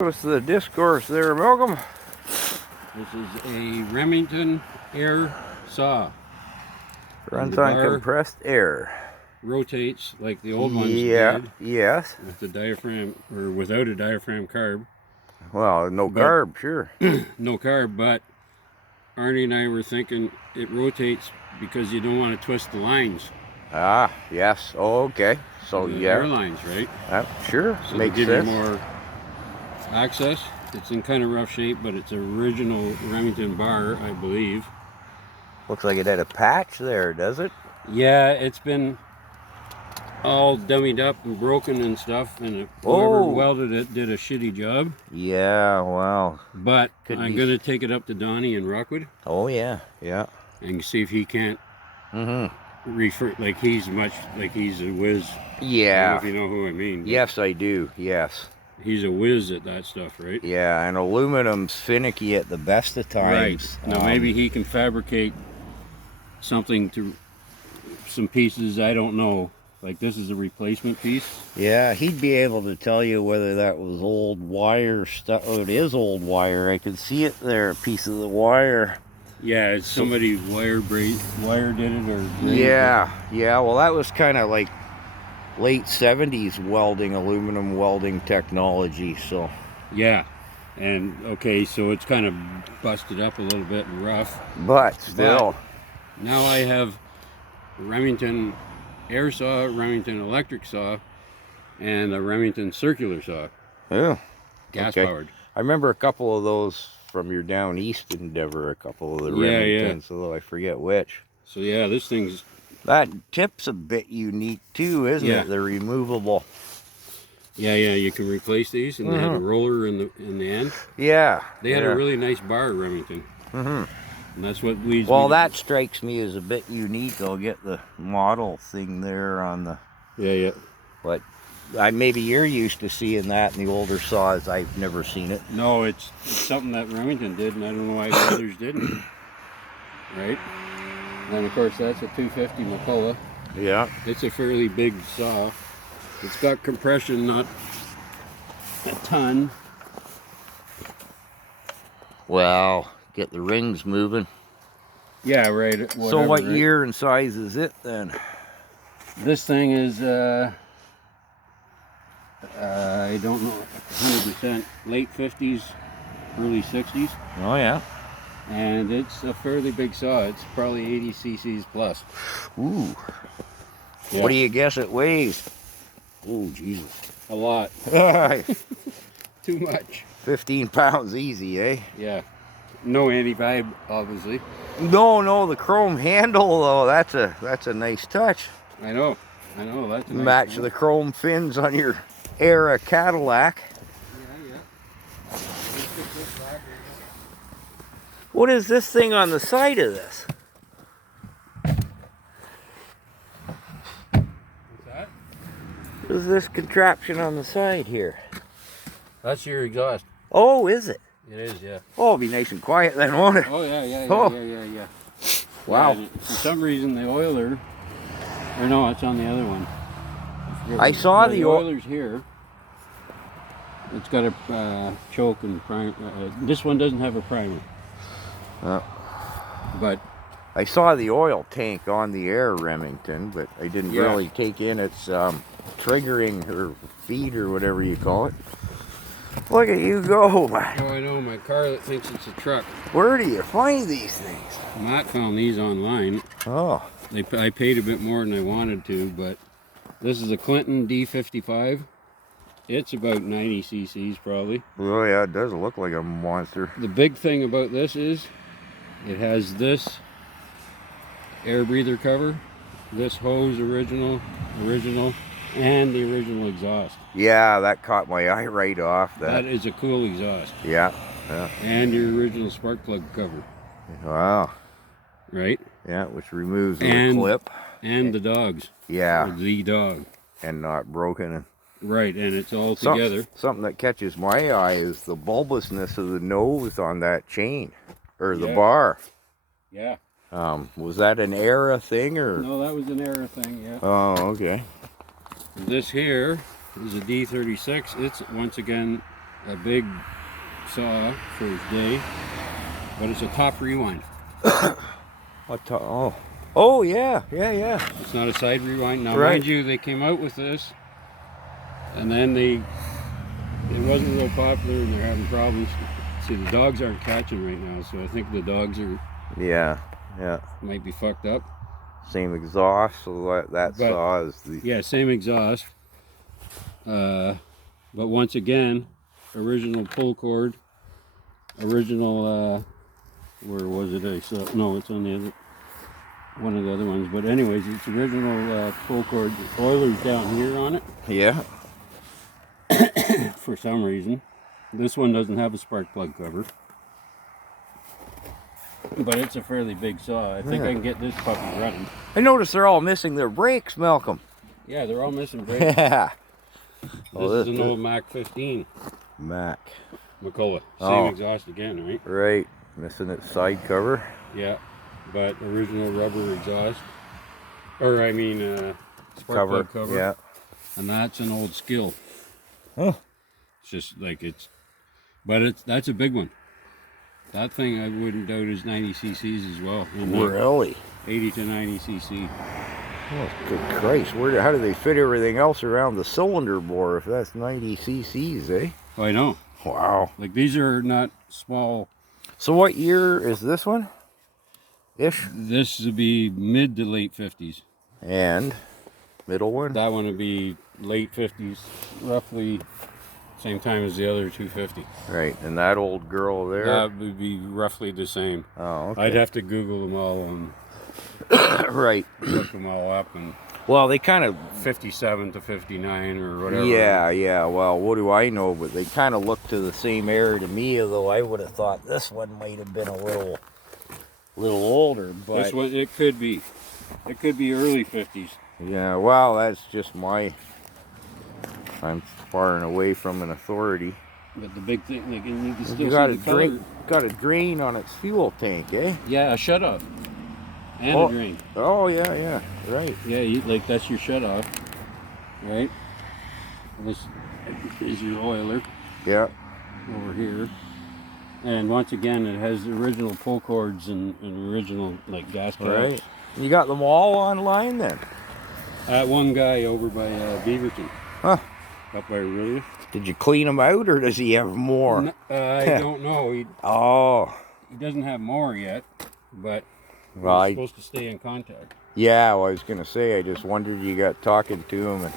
What's the discourse there, Malcolm? This is a Remington air saw. Runs on compressed air. Rotates like the old ones did. Yes. With the diaphragm, or without a diaphragm carb. Well, no carb, sure. No carb, but Arnie and I were thinking it rotates because you don't want to twist the lines. Ah, yes. Oh, okay. So, the yeah. airlines, right? Sure. So makes to give sense. you more access. It's in kind of rough shape, but it's original Remington bar, I believe. Looks like it had a patch there, does it? Yeah, it's been all dummied up and broken and stuff, and whoever welded it did a shitty job. Yeah, well. But I'm going to take it up to Donnie in Rockwood. Oh, yeah, yeah. And see if he can't refer, like he's a whiz. Yeah. I don't know if you know who I mean. Yes, I do, yes. He's a whiz at that stuff, right? Yeah, and aluminum's finicky at the best of times. Right. Now maybe he can fabricate something to some pieces, I don't know. Like this is a replacement piece. Yeah, he'd be able to tell you whether that was old wire stuff. Oh, it is old wire. I could see it there, a piece of the wire. Yeah, it's somebody wire did it or... Yeah, yeah, well that was kind of like late 70s welding, aluminum welding technology, so. Yeah, and okay, so it's kind of busted up a little bit and rough. But still. But now I have Remington air saw, Remington electric saw, and a Remington circular saw. Yeah. Gas powered. I remember a couple of those from your down east endeavor, a couple of the Remingtons, although I forget which. So yeah, this thing's... That tip's a bit unique too, isn't it? They're removable. Yeah, you can replace these, and they had a roller in the end. Yeah. They had a really nice bar, Remington. And that's what leads Well, that strikes me as a bit unique. I'll get the model thing there on the... Yeah. But maybe you're used to seeing that in the older saws. I've never seen it. No, it's something that Remington did, and I don't know why the others didn't. Right? And of course, that's a 250 McCullough. Yeah. It's a fairly big saw. It's got compression, not a ton. Well, get the rings moving. Yeah, right. Whatever, so what year and size is it then? This thing is, I don't know, 100%, late 50s, early 60s. Oh, yeah. And it's a fairly big saw. It's probably 80 cc's plus. Ooh. Yeah. What do you guess it weighs? Oh, Jesus. A lot. Too much. 15 pounds easy, eh? Yeah. No anti-vibe, obviously. No, the chrome handle though, that's a nice touch. I know. That's a nice match one. The chrome fins on your era Cadillac. Yeah. What is this thing on the side of this? What's that? What is this contraption on the side here? That's your exhaust. Oh, is it? It is, yeah. Oh, it'll be nice and quiet then, won't it? Oh, yeah. Yeah. Wow. Yeah, for some reason, the oiler, or no, it's on the other one. I saw the oiler's here. It's got a choke and primer. This one doesn't have a primer. But I saw the oil tank on the air Remington, but I didn't really take in its triggering or feed or whatever you call it. Look at you go. Oh, I know, my car that thinks it's a truck. Where do you find these things? Matt found these online. Oh. I paid a bit more than I wanted to, but this is a Clinton D55. It's about 90 cc's probably. Oh yeah, it does look like a monster. The big thing about this is it has this air breather cover, this hose original, and the original exhaust. Yeah, that caught my eye right off. That is a cool exhaust. Yeah. And your original spark plug cover. Wow. Right? Yeah, which removes the clip. And the dogs. Yeah. The dog. And not broken. Right, and it's all together. Something that catches my eye is the bulbousness of the nose on that chain, or the bar. Yeah. Was that an era thing, or? No, that was an era thing, yeah. Oh, okay. This here is a D36. It's, once again, a big saw for his day, but it's a top rewind. Oh yeah, yeah. It's not a side rewind. Now, Right. mind you, they came out with this, and then it wasn't real popular, and they're having problems. See, the dogs aren't catching right now, so I think the dogs Yeah. might be fucked up. Same exhaust, so that But- saw is the. Yeah, same exhaust. But once again, original pull cord, original, where was it? No, it's on the other, one of the other ones. But anyways, it's original pull cord. The oiler's down here on it Yeah. for some reason. This one doesn't have a spark plug cover. But it's a fairly big saw. I think I can get this puppy running. I noticed they're all missing their brakes, Malcolm. Yeah, they're all missing brakes. Yeah. This is an old Mac 15 Mac. McCullough. Same Oh. exhaust again, right? Right. Missing its side cover. Yeah, but original rubber exhaust. Or I mean, spark plug cover. Yeah. And that's an old Skill. Huh. It's just like that's a big one. That thing I wouldn't doubt is 90 cc's as well. Really? 80 to 90 cc. Oh, good Christ. How do they fit everything else around the cylinder bore if that's 90 cc's, eh? Oh, I know. Wow. Like these are not small. So what year is this one? Ish? This would be mid to late 50s. And middle one? That one would be late 50s, roughly same time as the other 250. Right. And that old girl there? That would be roughly the same. Oh, okay. I'd have to Google them all and Right. look them all up, and Well, they kind of... 57 to 59 or whatever. Yeah. Well, what do I know? But they kind of look to the same era to me, although I would have thought this one might have been a little older. But This one, it could be early 50s. yeah, well, that's just I'm far and away from an authority. But the big thing, like, and you can still You got see a the color. got a drain on its fuel tank, eh? Yeah, a shut off and Oh. a drain. Oh yeah, right. Yeah, like that's your shut off, right? This is your oiler Yeah, over here. And once again, it has the original pull cords and original like gas caps. right. You got them all online then? That one guy over by Beaverton, Huh? up by Aurelia. Did you clean them out, or does he have more? I don't know. He doesn't have more yet, but Well, we're supposed to stay in contact. yeah. Well, I was gonna say. I just wondered you got talking to him, and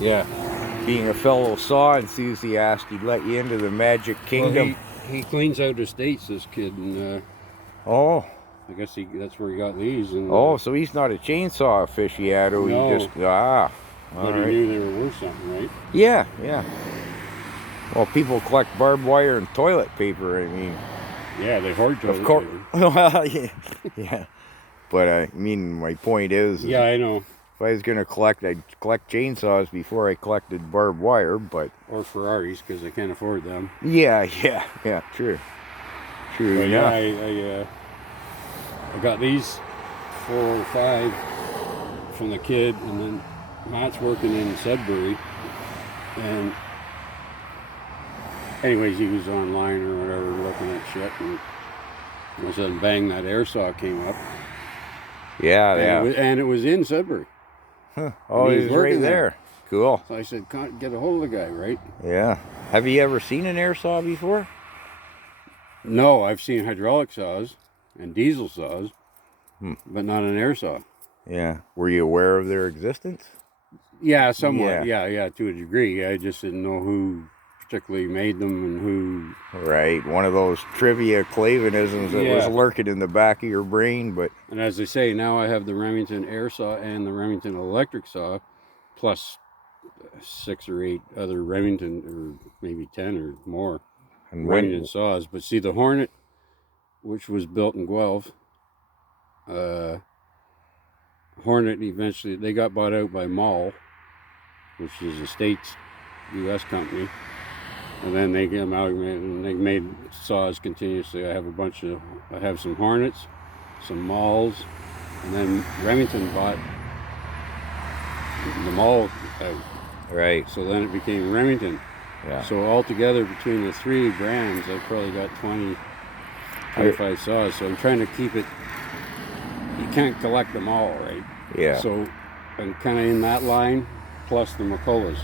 Yeah. being a fellow saw enthusiast, he'd let you into the Magic Kingdom. Well, he cleans out estates, this kid, and Oh. I guess that's where he got these. And, Oh, so he's not a chainsaw aficionado. No. He just all but he right. knew they were worth something, right? Yeah. Well, people collect barbed wire and toilet paper. I mean, Yeah, they hoard toilet of course. paper. Well, yeah. But I mean, my point is, Yeah, I know. if I was gonna collect, I'd collect chainsaws before I collected barbed wire. But Or Ferraris, because I can't afford them. yeah, true. But Yeah. I got these 4 or 5 from the kid, and then Matt's working in Sudbury, and anyways, he was online or whatever looking at shit, and all of a sudden, bang, that air saw came up, Yeah. and it was in Sudbury. Oh, he's he's right working there. there. Cool. So I said, "Can't get a hold of the guy, right?" Yeah. Have you ever seen an air saw before? No, I've seen hydraulic saws and diesel saws, but not an air saw. Yeah. Were you aware of their existence? Yeah, somewhat. Yeah, to a degree. I just didn't know who particularly made them and who. Right. One of those trivia clavinisms that was lurking in the back of your brain, but And as I say, now I have the Remington air saw and the Remington electric saw, plus 6 or 8 other Remington, or maybe 10 or more and Remington saws. But see, the Hornet, which was built in Guelph, Hornet eventually, they got bought out by Maul, which is a States U.S. company. And then they get amalgamated and they made saws continuously. I have some Hornets, some Mauls, and then Remington bought the Maul out. Right. So then it became Remington. Yeah. So altogether, between the 3 brands, I've probably got 25 saws. So I'm trying to keep it. You can't collect them all, right? Yeah. So I'm kind of in that line, plus the McCulloughs.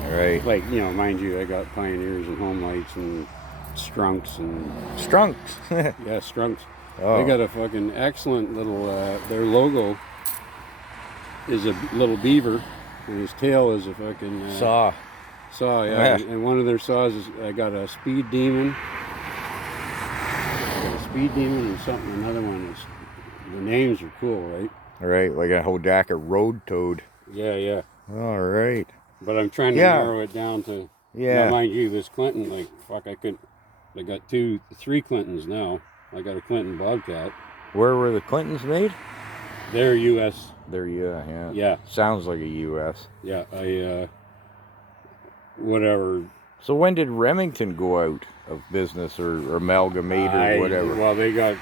Right. Like, mind you, I got Pioneers and Home Lights and Strunks and... Strunks. Yeah, Strunks. Oh. They got a fucking excellent little... their logo is a little beaver, and his tail is a fucking... Saw. Saw, yeah. And one of their saws is... I got a Speed Demon. And something, another one is... The names are cool, right? Right, like a Hodaka Road Toad. Yeah. All right. But I'm trying to narrow it down to... Yeah. Now, mind you, this Clinton, like, fuck, I got 3 Clintons now. I got a Clinton Bobcat. Where were the Clintons made? They're U.S. They're, yeah. Yeah. Sounds like a U.S. Yeah, whatever. So when did Remington go out of business or amalgamate or whatever? Well, they got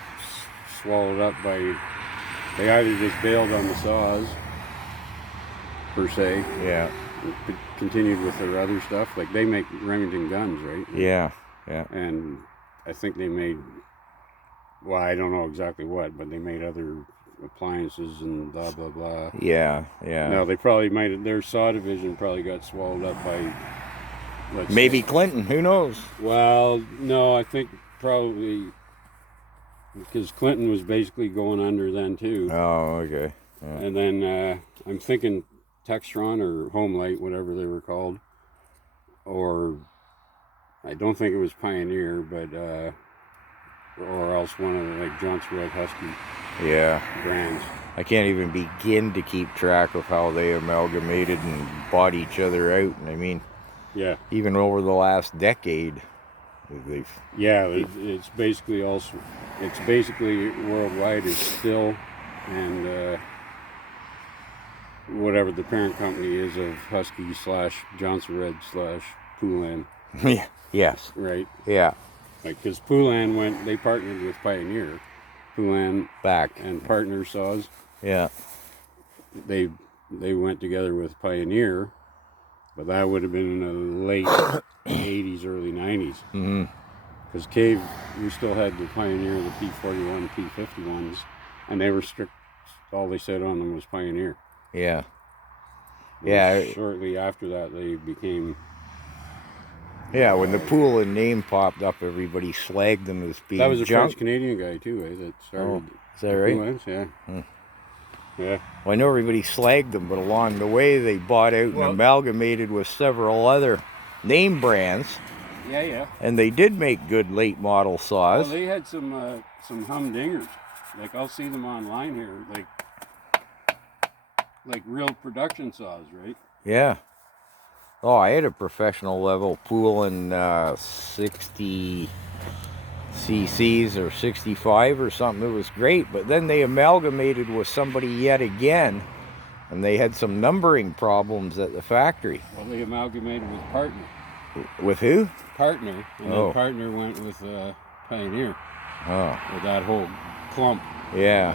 swallowed up by... They either just bailed on the saws, per se. Yeah. Continued with their other stuff. Like, they make Remington guns, right? Yeah. And I think they made... Well, I don't know exactly what, but they made other appliances and blah, blah, blah. Yeah. No, they probably their saw division probably got swallowed up by... Maybe Clinton, who knows? Well, no, I think probably... Because Clinton was basically going under then, too. Oh, okay. Yeah. And then I'm thinking Textron or Home Light, whatever they were called. Or... I don't think it was Pioneer, but... or else one of the, like, Johnson Red Husky brands. I can't even begin to keep track of how they amalgamated and bought each other out. And I mean, even over the last decade, they've... Yeah, it's basically also... It's basically worldwide is Still and whatever the parent company is of Husky / Johnson Red / Poulan. Yes. Right? Yeah. Like, because Poulan they partnered with Pioneer. Poulan back and Partner Saws. Yeah. They went together with Pioneer, but that would have been in the late 80s, early 90s. Mm-hmm. Because Cave, we still had the Pioneer, the P41, P51s, and they were strict. All they said on them was Pioneer. Yeah. But shortly after that, they became... Yeah, when the Poulan name popped up, everybody slagged them as being That was a junk. French-Canadian guy, too, that started... Oh, is that right? Poulans, yeah. Yeah. Well, I know everybody slagged them, but along the way, they bought out and amalgamated with several other name brands. Yeah. And they did make good late model saws. Well, they had some humdingers. Like, I'll see them online here, like real production saws, right? Yeah. Oh, I had a professional level Poulan 60 cc's or 65 or something. It was great, but then they amalgamated with somebody yet again, and they had some numbering problems at the factory. Well, they amalgamated with Partner. With who? Partner, and then Partner went with Pioneer. Oh. With that whole clump. Yeah.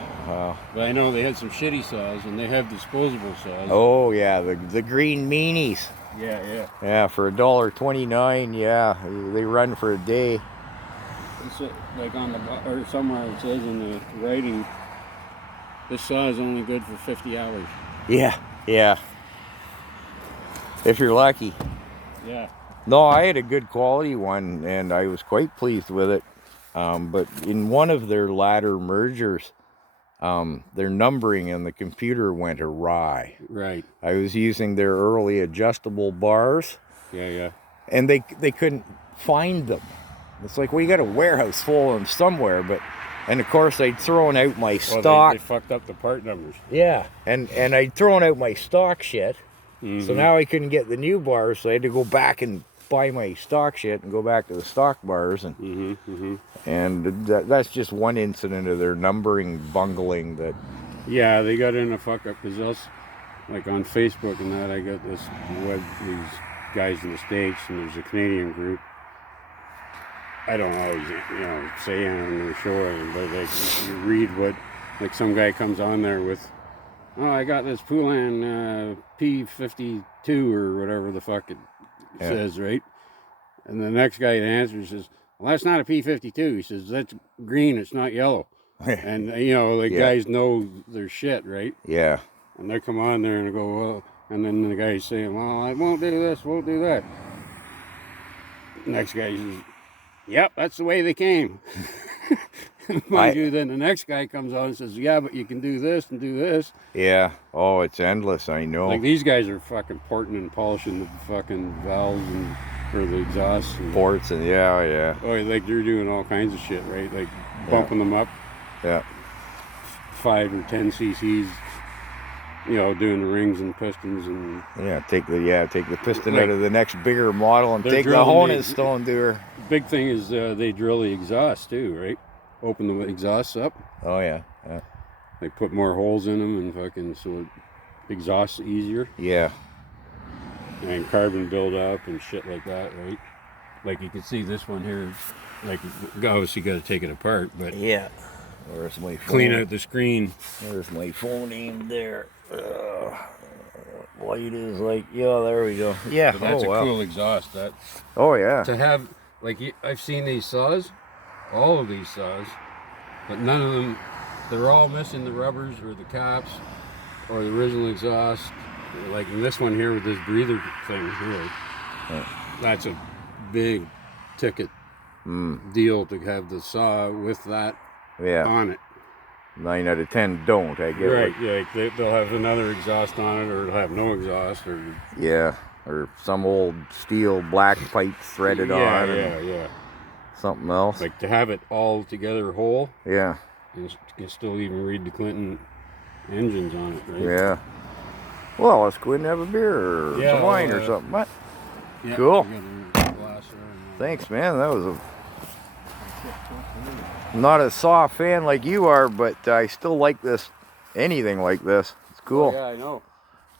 But I know they had some shitty saws, and they have disposable saws. Oh yeah, the green meanies. Yeah. Yeah, for $1.29. Yeah, they run for a day. It's like on the or somewhere it says in the writing, this saw is only good for 50 hours. Yeah. If you're lucky. Yeah. No, I had a good quality one, and I was quite pleased with it. But in one of their latter mergers, their numbering in the computer went awry. Right. I was using their early adjustable bars. Yeah. And they couldn't find them. It's like, well, you got a warehouse full of them somewhere, and of course I'd thrown out my stock. They fucked up the part numbers. Yeah, and I'd thrown out my stock shit. Mm-hmm. So now I couldn't get the new bars, so I had to go back and buy my stock shit and go back to the stock bars. And and that's just one incident of their numbering bungling that... Yeah, they got in a fuck up because like on Facebook and that, I got these guys in the States, and there's a Canadian group. I don't always, say anything on their show, but like you read what, like some guy comes on there with, oh, I got this Poulan P52 or whatever the fuck it says, right? And the next guy that answers says, well, that's not a P-52. He says, that's green, it's not yellow. And, you know, the guys know their shit, right? Yeah. And they come on there and they go, well, and then the guy's saying, well, I won't do this, won't do that. Next guy says, yep, that's the way they came. Mind you, then the next guy comes on and says, yeah, but you can do this and do this. Yeah. Oh, it's endless, I know. Like, these guys are fucking porting and polishing the fucking valves and, or the exhausts. And, ports and, yeah. oh, like, they're doing all kinds of shit, right? Like, bumping them up. Yeah. 5 or 10 cc's, you know, doing the rings and pistons and... Yeah, take the piston out of the next bigger model and take the drilling honing stone to her. Big thing is they drill the exhaust too, right? Open the exhausts up. Oh, yeah. They put more holes in them and fucking so it exhausts easier. Yeah. And carbon build up and shit like that, right? Like you can see this one here, like obviously got to take it apart, but yeah. Where's my phone? Clean out the screen. There's my phone aimed there. Light is like, yeah, there we go. Yeah, but that's a cool exhaust. That. Oh yeah. To have, like, I've seen these saws, all of these saws, but none of them, they're all missing the rubbers or the caps or the original exhaust. Like in this one here with this breather thing here, that's a big ticket deal to have the saw with that on it. 9 out of 10 don't, I guess. Right, yeah, they'll have another exhaust on it, or it'll have no exhaust, or or some old steel black pipe threaded on. Yeah. Something else. Like to have it all together whole. Yeah. You can still even read the Clinton engines on it, right? Yeah. Well, let's go in and have a beer or some wine or something. What? Yeah, cool. Thanks, man. That was not a saw fan like you are, but I still like this. Anything like this. It's cool. Oh, yeah, I know.